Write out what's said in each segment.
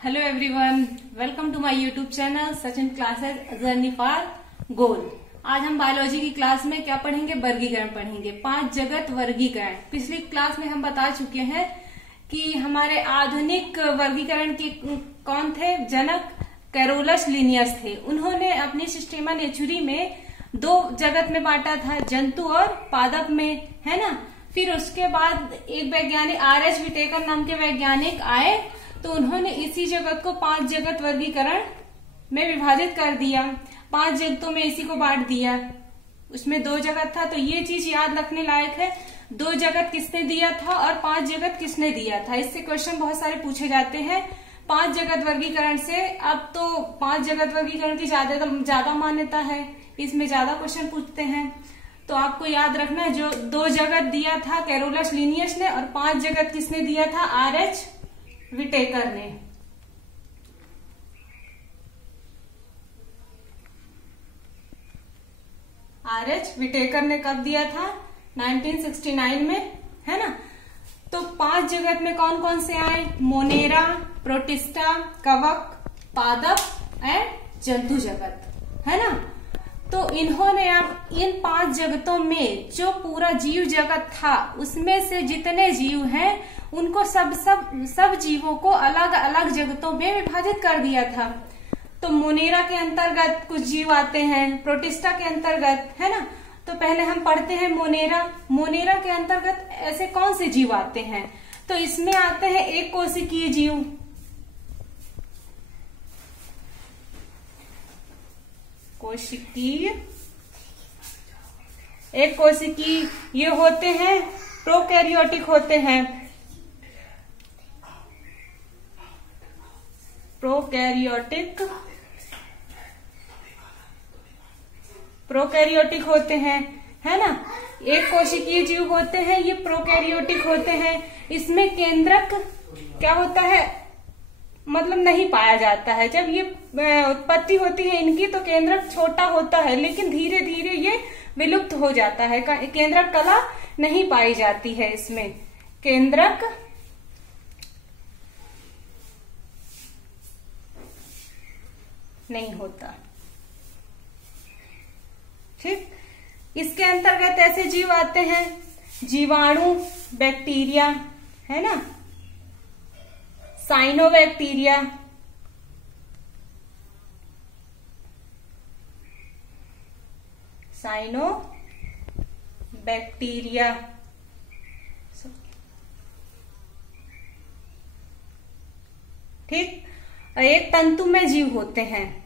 Hello everyone, welcome to my YouTube channel Sachin classes journey for goal. आज हम biology की class में क्या पढ़ेंगे? वर्गीकरण पढ़ेंगे। 5 जगत वर्गीकरण। पिछली क्लास में हम बता चुके हैं कि हमारे आधुनिक वर्गीकरण के कौन थे? जनक कैरोलस लिनियस थे। उन्होंने अपनी सिस्टेमा नेचुरी में 2 जगत में बांटा था, जंतु और पादप में, है ना। फिर उसके बाद एक वैज्ञानिक R.H. विटेकर नाम के वैज्ञानिक आए, तो उन्होंने इसी जगत को 5 जगत वर्गीकरण में विभाजित कर दिया। 5 जगतों में इसी को बांट दिया। उसमें 2 जगत था, तो ये चीज याद रखने लायक है। 2 जगत किसने दिया था और 5 जगत किसने दिया था? इससे क्वेश्चन बहुत सारे पूछे जाते हैं 5 जगत वर्गीकरण से। अब तो 5 जगत वर्गीकरण की ज्यादा मान्यता है, इसमें ज्यादा क्वेश्चन पूछते हैं। तो आपको याद रखना है, जो 2 जगत दिया था कैरोलस लिनियस ने और 5 जगत किसने दिया था? R.H. विटेकर ने। R.H. विटेकर ने कब दिया था? 1969 में, है ना। तो 5 जगत में कौन कौन से आए? मोनेरा, प्रोटिस्टा, कवक, पादप एंड जंतु जगत, है ना। तो इन्होंने अब इन 5 जगतों में जो पूरा जीव जगत था, उसमें से जितने जीव हैं उनको सब जीवों को अलग अलग जगतों में विभाजित कर दिया था। तो मोनेरा के अंतर्गत कुछ जीव आते हैं, प्रोटिस्टा के अंतर्गत, है ना। तो पहले हम पढ़ते हैं मोनेरा। मोनेरा के अंतर्गत ऐसे कौन से जीव आते हैं? तो इसमें आते हैं एक कोशिकीय जीव, एक कोशिकीय ये होते हैं, प्रोकैरियोटिक होते हैं। प्रोकैरियोटिक होते हैं, है ना। एक कोशिकीय जीव होते हैं, ये प्रोकैरियोटिक होते हैं। इसमें केंद्रक क्या होता है? मतलब नहीं पाया जाता है। जब ये उत्पत्ति होती है इनकी, तो केंद्रक छोटा होता है, लेकिन धीरे धीरे ये विलुप्त हो जाता है। केंद्रक कला नहीं पाई जाती है इसमें, केंद्रक नहीं होता। ठीक, इसके अंतर्गत ऐसे जीव आते हैं जीवाणु, बैक्टीरिया, है ना, साइनोबैक्टीरिया, ठीक। और एक तंतुमय जीव होते हैं,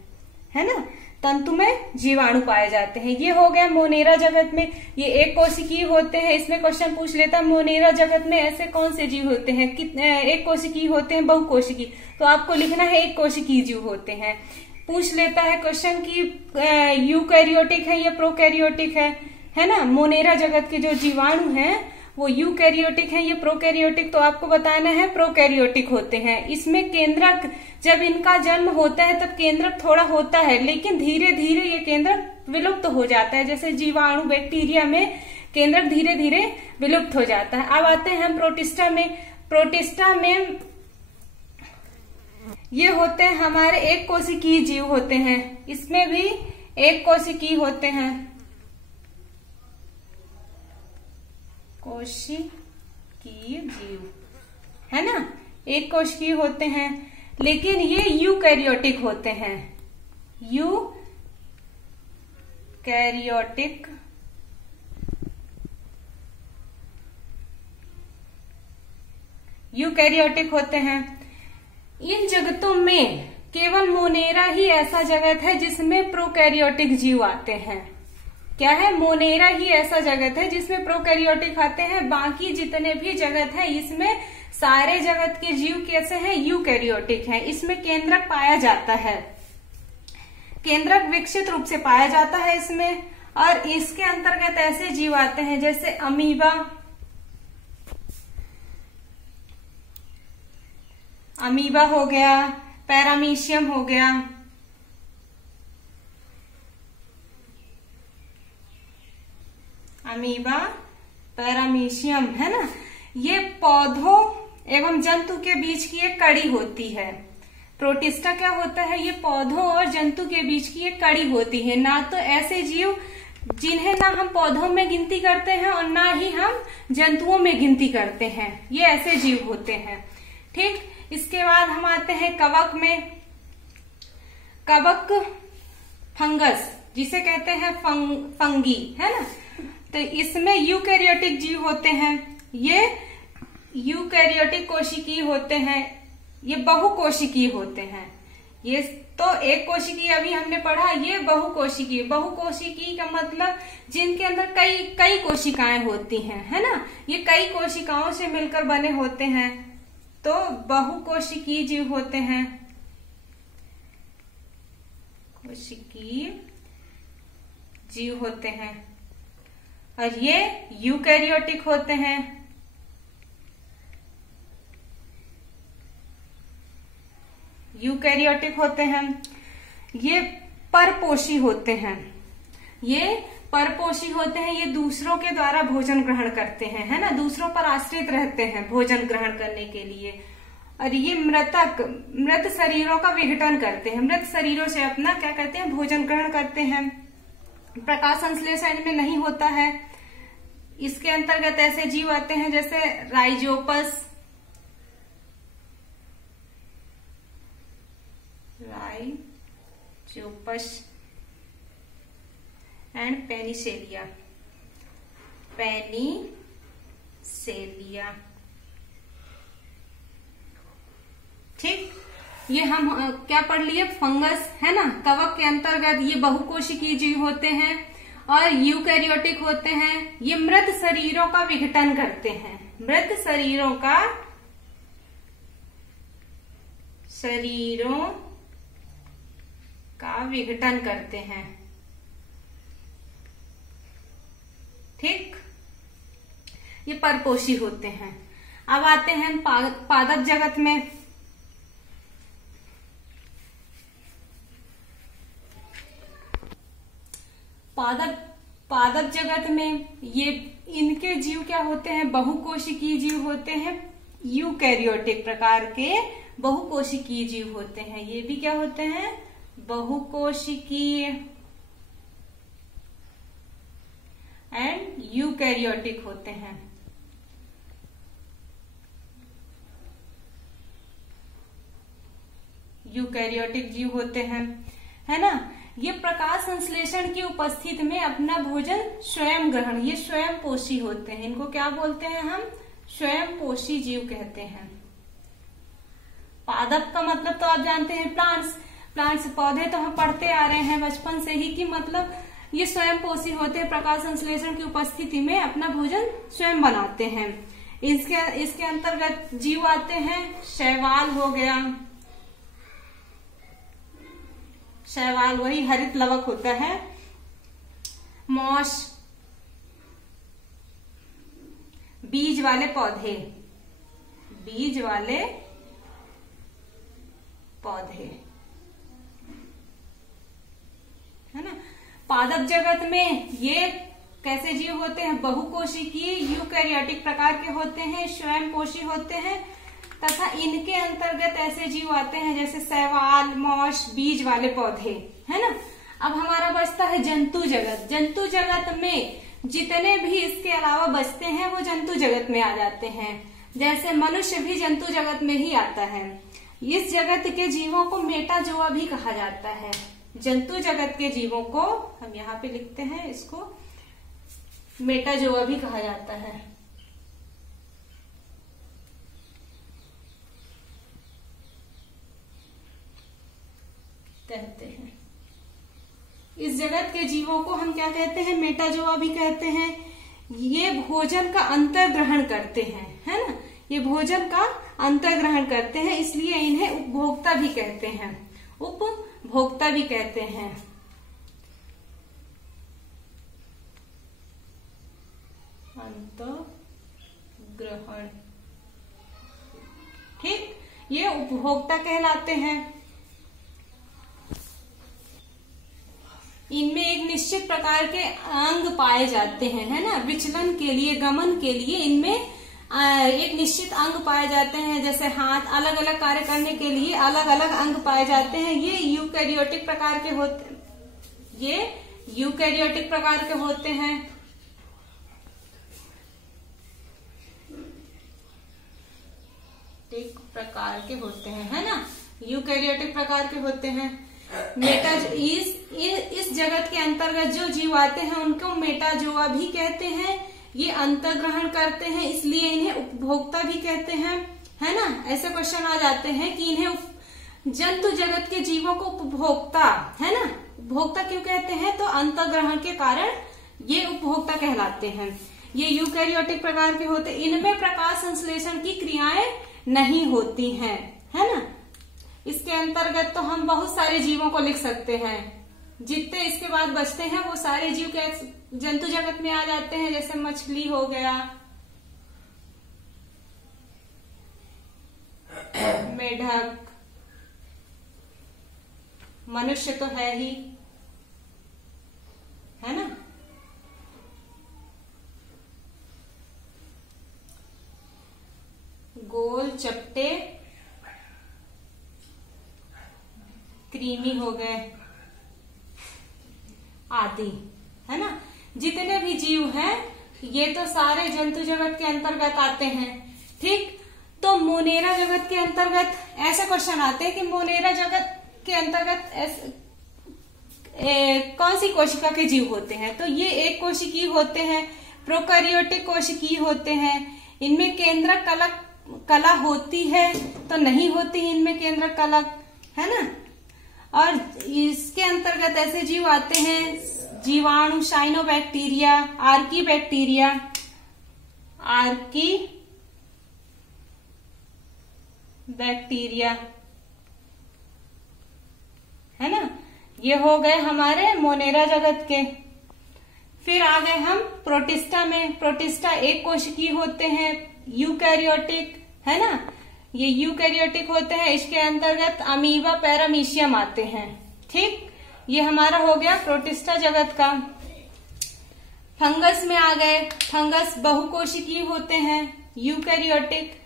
है ना। तंतुमय जीवाणु पाए जाते हैं। ये हो गया मोनेरा जगत में। ये एक कोशिकीय होते हैं। इसमें क्वेश्चन पूछ लेता है मोनेरा जगत में ऐसे कौन से जीव होते हैं? कितने एक कोशिकीय होते हैं, बहुकोशिकीय? तो आपको लिखना है एक कोशिकीय जीव होते हैं। पूछ लेता है क्वेश्चन की यूकैरियोटिक है या प्रोकैरियोटिक है ना। मोनेरा जगत के जो जीवाणु हैं वो यूकैरियोटिक है या प्रोकैरियोटिक? तो आपको बताना है प्रोकैरियोटिक होते हैं। इसमें केंद्रक, जब इनका जन्म होता है तब केंद्रक थोड़ा होता है, लेकिन धीरे धीरे ये केंद्रक विलुप्त हो जाता है। जैसे जीवाणु, बैक्टीरिया में केंद्रक धीरे धीरे विलुप्त हो जाता है। अब आते हैं हम प्रोटिस्टा में। प्रोटिस्टा में ये होते हैं हमारे एक कोशिकीय जीव होते हैं। इसमें भी एक कोशिकीय होते हैं, कोशिकीय जीव, है ना, एक कोशिकीय होते हैं। लेकिन ये यूकैरियोटिक होते हैं, यूकैरियोटिक होते हैं। इन जगतों में केवल मोनेरा ही ऐसा जगत है जिसमें प्रोकैरियोटिक जीव आते हैं। क्या है? मोनेरा ही ऐसा जगत है जिसमें प्रोकैरियोटिक आते हैं। बाकी जितने भी जगत है इसमें सारे जगत के जीव कैसे हैं? यूकैरियोटिक हैं। इसमें केंद्रक पाया जाता है, केंद्रक विकसित रूप से पाया जाता है इसमें। और इसके अंतर्गत ऐसे जीव आते हैं जैसे अमीबा हो गया, पैरामीशियम हो गया, अमीबा, पैरामीशियम, है ना। ये पौधों एवं जंतु के बीच की एक कड़ी होती है। प्रोटिस्टा क्या होता है, ये पौधों और जंतु के बीच की एक कड़ी होती है। ना तो ऐसे जीव जिन्हें ना हम पौधों में गिनती करते हैं और ना ही हम जंतुओं में गिनती करते हैं, ये ऐसे जीव होते हैं। ठीक, इसके बाद हम आते हैं कवक में। कवक फंगस जिसे कहते हैं फंगी, है ना। तो इसमें यूकैरियोटिक जीव होते हैं। ये यूकैरियोटिक कोशिकीय होते हैं, ये बहुकोशिकीय होते हैं। ये तो एक कोशिकीय अभी हमने पढ़ा, ये बहुकोशिकीय। बहुकोशिकीय का मतलब जिनके अंदर कई कोशिकाएं होती हैं, है ना। ये कई कोशिकाओं से मिलकर बने होते हैं, तो बहुकोशिकीय जीव होते हैं। कोशिकीय जीव होते हैं। और ये यूकैरियोटिक होते हैं। यूकैरियोटिक होते हैं। ये परपोषी होते हैं। ये परपोषी होते हैं, ये दूसरों के द्वारा भोजन ग्रहण करते हैं, है ना। दूसरों पर आश्रित रहते हैं भोजन ग्रहण करने के लिए। और ये मृत शरीरों का विघटन करते हैं। मृत शरीरों से अपना क्या करते हैं, भोजन ग्रहण करते हैं। प्रकाश संश्लेषण इनमें नहीं होता है। इसके अंतर्गत ऐसे जीव आते हैं जैसे राइजोपस, एंड पेनिसेलिया। ठीक, ये हम क्या पढ़ लिए, फंगस, है ना। कवक के अंतर्गत ये बहुकोशिकीय जीव होते हैं और यूकैरियोटिक होते हैं। ये मृत शरीरों का विघटन करते हैं। मृत शरीरों का विघटन करते हैं। ठीक, ये परपोषी होते हैं। अब आते हैं पादप जगत में। पादप जगत में ये इनके जीव क्या होते हैं, बहुकोशिकीय जीव होते हैं। यूकैरियोटिक प्रकार के बहुकोशिकीय जीव होते हैं। ये भी क्या होते हैं, बहुकोशिकीय एंड यूकैरियोटिक होते हैं। यूकैरियोटिक जीव होते हैं, है ना। ये प्रकाश संश्लेषण की उपस्थिति में अपना भोजन स्वयं ग्रहण, ये स्वयं पोषी होते हैं। इनको क्या बोलते हैं हम, स्वयं पोषी जीव कहते हैं। पादप का मतलब तो आप जानते हैं, प्लांट्स पौधे तो हम पढ़ते आ रहे हैं बचपन से ही कि मतलब ये स्वयं पोषी होते हैं। प्रकाश संश्लेषण की उपस्थिति में अपना भोजन स्वयं बनाते हैं। इसके अंतर्गत जीव आते हैं, शैवाल हो गया। शैवाल वही हरित लवक होता है। मॉस, बीज वाले पौधे, है ना। पादप जगत में ये कैसे जीव होते हैं, बहुकोशिकीय यूकैरियोटिक प्रकार के होते हैं, स्वयं पोषी होते हैं। तथा इनके अंतर्गत ऐसे जीव आते हैं जैसे शैवाल, मॉस, बीज वाले पौधे, है ना। अब हमारा बचता है जंतु जगत। जंतु जगत में जितने भी इसके अलावा बचते हैं वो जंतु जगत में आ जाते हैं। जैसे मनुष्य भी जंतु जगत में ही आता है। इस जगत के जीवों को मेटाजोआ भी कहा जाता है। जंतु जगत के जीवों को हम यहाँ पे लिखते हैं, इसको मेटाजोआ भी कहा जाता है। कहते हैं इस जगत के जीवों को हम क्या कहते हैं, मेटाजोआ भी कहते हैं। ये भोजन का अंतर ग्रहण करते हैं, है ना। ये भोजन का अंतर ग्रहण करते हैं, इसलिए इन्हें उपभोक्ता भी कहते हैं। उपभोक्ता भी कहते हैं। अंतर ग्रहण, ठीक, ये उपभोक्ता कहलाते हैं। इनमें एक निश्चित प्रकार के अंग पाए जाते हैं, है ना। विचलन के लिए, गमन के लिए इनमें एक निश्चित अंग पाए जाते हैं, जैसे हाथ। अलग अलग कार्य करने के लिए अलग अलग अंग पाए जाते हैं। ये यूकैरियोटिक प्रकार के होते हैं। एक प्रकार के होते हैं, है ना, यूकैरियोटिक प्रकार के होते हैं। इस जगत के अंतर्गत जो जीव आते हैं उनको मेटाजोआ भी कहते हैं। ये अंतर्ग्रहण करते हैं, इसलिए इन्हें उपभोक्ता भी कहते हैं, है ना। ऐसे क्वेश्चन आ जाते हैं कि इन्हें जंतु जगत के जीवों को उपभोक्ता, है ना, उपभोक्ता क्यों कहते हैं, तो अंतर्ग्रहण के कारण ये उपभोक्ता कहलाते हैं। ये यूकैरियोटिक प्रकार के होते, इनमें प्रकाश संश्लेषण की क्रियाएं नहीं होती हैं, है ना। इसके अंतर्गत तो हम बहुत सारे जीवों को लिख सकते हैं। जितने इसके बाद बचते हैं वो सारे जीव के जंतु जगत में आ जाते हैं, जैसे मछली हो गया, मेढक, मनुष्य तो है ही, है ना। गोल चपटे कृमि हो गए आदि, है ना। जितने भी जीव हैं ये तो सारे जंतु जगत के अंतर्गत आते हैं। ठीक, तो मोनेरा जगत के अंतर्गत ऐसे क्वेश्चन आते हैं कि मोनेरा जगत के अंतर्गत कौन सी कोशिका के जीव होते हैं, तो ये एक कोशिकीय होते हैं, प्रोकैरियोटिक कोशिकीय होते हैं। इनमें केंद्रक कला होती है तो नहीं होती इनमें केंद्रक कला, है ना। और इसके अंतर्गत ऐसे जीव आते हैं जीवाणु, साइनोबैक्टीरिया, बैक्टीरिया, है ना। ये हो गए हमारे मोनेरा जगत के। फिर आ गए हम प्रोटिस्टा में। प्रोटिस्टा एक कोशिकीय होते हैं, यूकैरियोटिक, है ना। ये यूकैरियोटिक होते हैं, इसके अंतर्गत अमीबा, पैरामीशियम आते हैं। ठीक, ये हमारा हो गया प्रोटिस्टा जगत का। फंगस में आ गए। फंगस बहुकोशिकीय होते हैं, यूकैरियोटिक।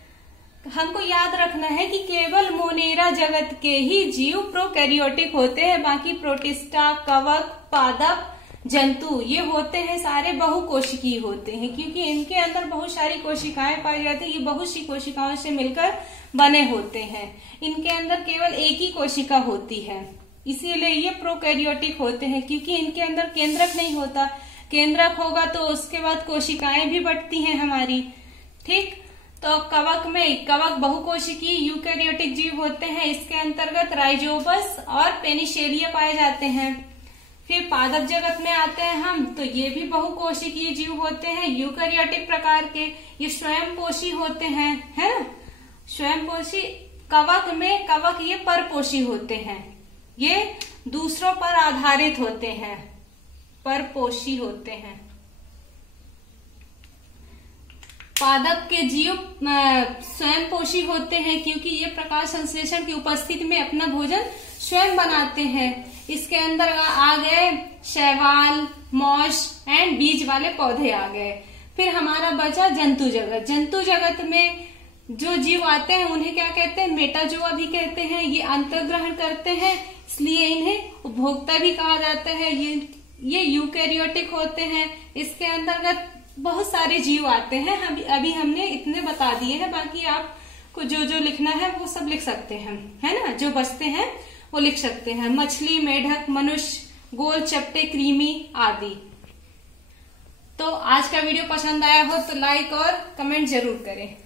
हमको याद रखना है कि केवल मोनेरा जगत के ही जीव प्रोकैरियोटिक होते हैं, बाकी प्रोटिस्टा, कवक, पादप, जंतु ये होते हैं सारे बहुकोशिकीय होते हैं, क्योंकि इनके अंदर बहुत सारी कोशिकाएं पाई जाती है। ये बहुत सी कोशिकाओं से मिलकर बने होते हैं। इनके अंदर केवल एक ही कोशिका होती है, इसीलिए ये प्रोकैरियोटिक होते हैं, क्योंकि इनके अंदर केंद्रक नहीं होता। केंद्रक होगा तो उसके बाद कोशिकाएं भी बढ़ती हैं हमारी। ठीक, तो कवक बहुकोशिकीय यूकैरियोटिक जीव होते हैं। इसके अंतर्गत राइजोबस और पेनिसेलिया पाए जाते हैं। फिर पादप जगत में आते हैं हम, तो ये भी बहुकोशिकीय जीव होते हैं, यूकैरियोटिक प्रकार के। ये स्वयंपोषी होते हैं, है ना, स्वयंपोषी। कवक ये परपोषी होते हैं, ये दूसरों पर आधारित होते हैं, परपोषी होते हैं। पादप के जीव स्वयंपोषी होते हैं, क्योंकि ये प्रकाश संश्लेषण की उपस्थिति में अपना भोजन स्वयं बनाते हैं। इसके अंदर आ गए शैवाल, मॉश एंड बीज वाले पौधे आ गए। फिर हमारा बचा जंतु जगत। जंतु जगत में जो जीव आते हैं उन्हें क्या कहते हैं, मेटाजोआ भी कहते हैं। ये अंतर्ग्रहण करते हैं, इसलिए इन्हें उपभोक्ता भी कहा जाता है। ये यूकैरियोटिक होते हैं। इसके अंतर्गत बहुत सारे जीव आते हैं। अभी हमने इतने बता दिए हैं, बाकी आपको जो लिखना है वो सब लिख सकते हैं, है ना। जो बचते हैं वो लिख सकते हैं, मछली, मेढक, मनुष्य, गोल चपटे, कृमि आदि। तो आज का वीडियो पसंद आया हो तो लाइक और कमेंट जरूर करें।